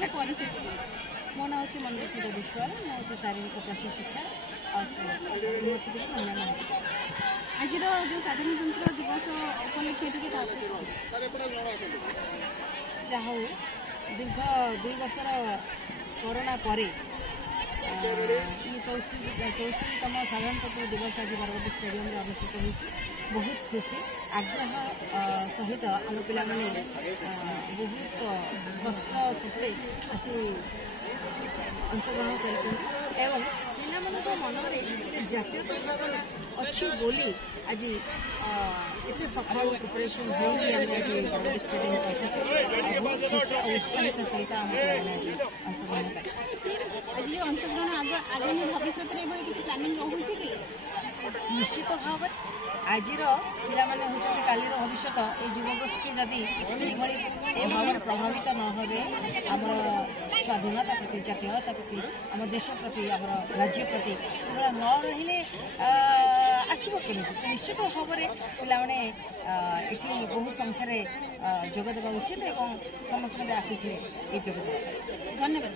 मो ना हूँ मनस्मिता विश्वाल मुझे शारीरिक प्रशिक्षिका आज जो साधारणतंत्र दिवस उपलक्षे जहा दीर्घ 2 वर्षर कोरोना पर 64तम साधारणतंत्र दिवस आज बारवाटी स्टेडियम अनुष्ठित होती। बहुत खुशी आग्रह सहित आम पिला बहुत कष्ट सत्वे आसी अंशग्रहण कर मन में जातीय भावना अच्छी बोली आज एत सकाल प्रिपरेशन होगी बहुत खुशी और उत्साहित सहित अंशग्रहण कर आगामी भविष्य किसी प्लानिंग रोचे कि निश्चित भाव आज पाने होती काली भविष्य ये युवगोष्ठी जदि से भाव प्रभावित न हो आम स्वाधीनता प्रति जातीयता प्रति आम देश प्रति आम राज्य प्रति से न रही आसब केमी निश्चित भाव में पाने ये बहु संख्यार जोगदेवा उचित और समस्त आसी ये जोगदेवा। धन्यवाद।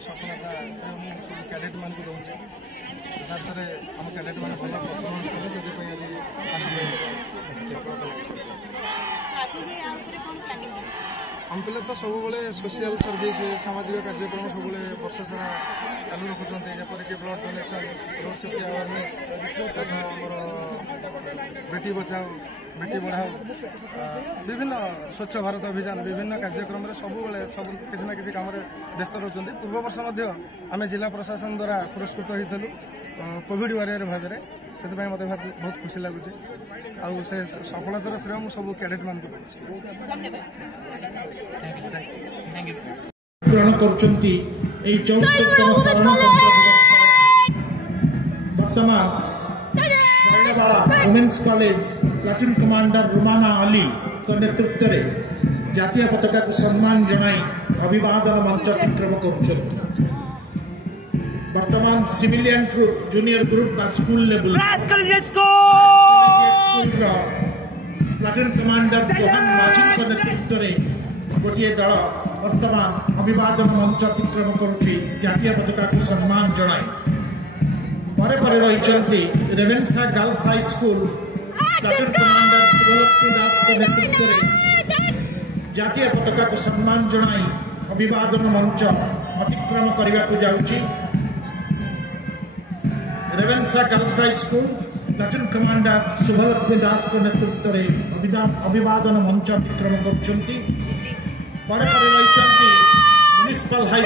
सफलता कैडेट मान को रोचे आम कैडेट मैंने भल परफॉर्मेंस कले से आम पे तो सब सोशल सर्विस सामाजिक कार्यक्रम सब वर्ष सारा चालू रखुंट जपरिक blood donation road safety awareness तथा आमर बेटी बचाओ बेटी बढ़ाओ विभिन्न स्वच्छ भारत अभियान विभिन्न कार्यक्रम सब किसी ना किसी कम व्यस्त रोचे। पूर्व वर्ष आम जिला प्रशासन द्वारा पुरस्कृत होती कोविड वारियर भाव में से मत बहुत खुशी लगुच से सफलतार श्रेय मुझे सब कैडेट मान ग्रहण करछंती ए 74तम साधारणतंत्र दिवस वर्तमान Shailabala women's college platoon commander Rumana Ali को नेतृत्व में जातीय पताका को सम्मान जनाई अभिवादन मंच अतिक्रम करछंती। वर्तमान सिविलियन ग्रुप जूनियर ग्रुप बा school level platoon commander Johan Majhi को नेतृत्व में गोटे दल वर्तमान अभिवादन मंच अतिक्रम करुच्ची जातीय पताका को सम्मान जनाई परे परे रही Ravenshaw girls high school platoon commander Shivalakshmi Das के नेतृत्व में जातीय पताका को सम्मान जनाई अभिवादन मंच अतिक्रम करने को जाउची। Ravenshaw girls high school platoon commander Shivalakshmi Das के नेतृत्व में अभिवादन मंच अतिक्रम कर म्युनिसिपल हाई